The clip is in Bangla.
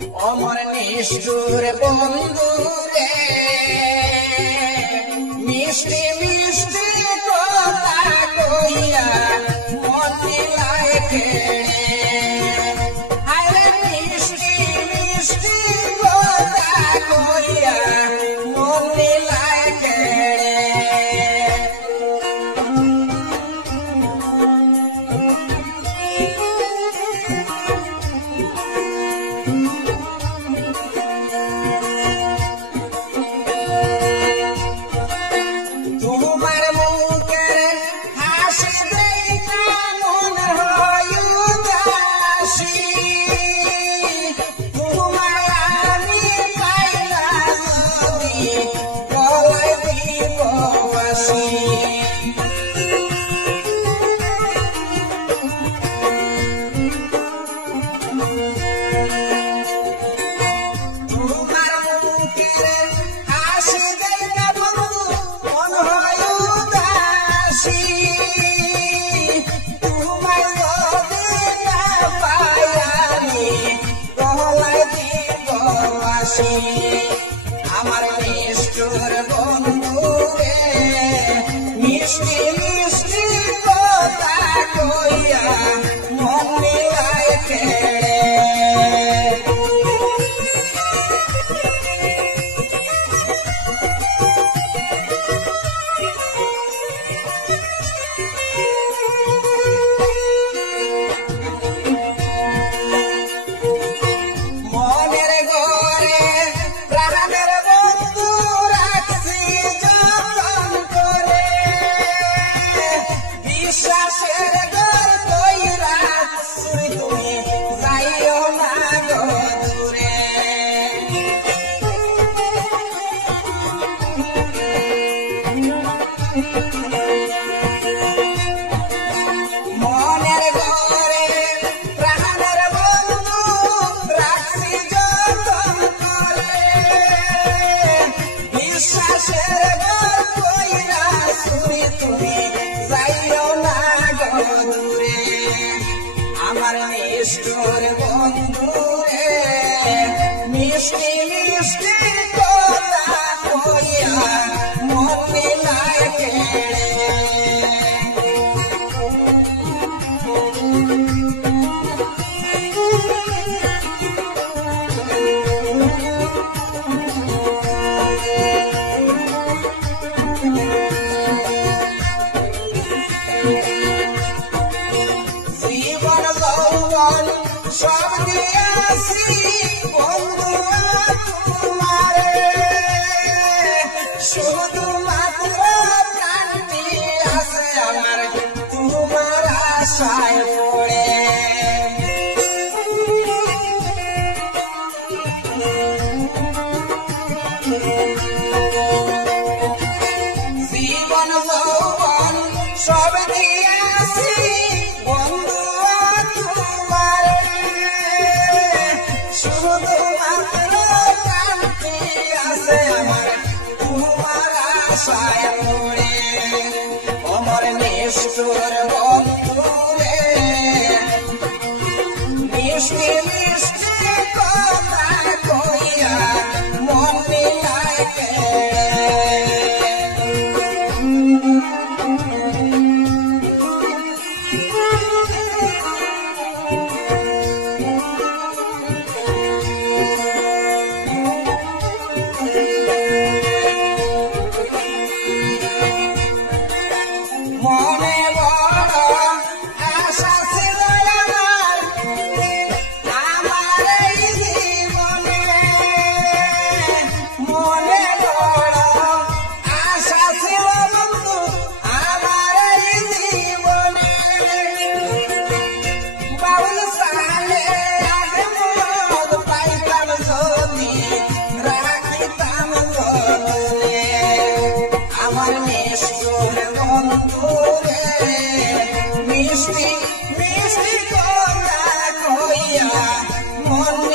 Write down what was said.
অমর নিষ্ঠুর বন্ধু রে মিষ্টি মিষ্টি কথা কইয়া মন দিলায় খেড়ে আরে মিষ্টি মিষ্টি কথা কইয়া মন দিলায় খেড়ে আমার নিষ্ঠুর বন্ধু রে মিষ্টি মিষ্টি কথা কইয়া মন দিলায় খেড়ে আমার নিষ্ঠুর বন্ধু রে মিষ্টি মিষ্টি কথা কইয়া মন দিলায় খেড়ে সব দিয়াছি বন্ধু তোমারে শুধু মাত্র প্রাণটি আছে আমার তোমার আশায় পড়ে জীবন যৌবন সব দিয়াছি বন্ধু শুধু মাত্র প্রাণটি আছে আমার তোমার আশায় পড়ে অমর নিষ্ঠুর বন্ধু রে মিষ্টি মিষ্টি কথা কইয়া মন দিলায় খেড়ে মনে বড় আশা ছিল আমার এই জীবনে মনে বড় আশা ছিল বন্ধু আমার এই জীবনে বাউল সালে আগে মদ পাইতাম যদি রাখিতাম বদলে আমার নিষ্ঠুর বন্ধু রে মিষ্টি মিষ্টি কথা কইয়া মন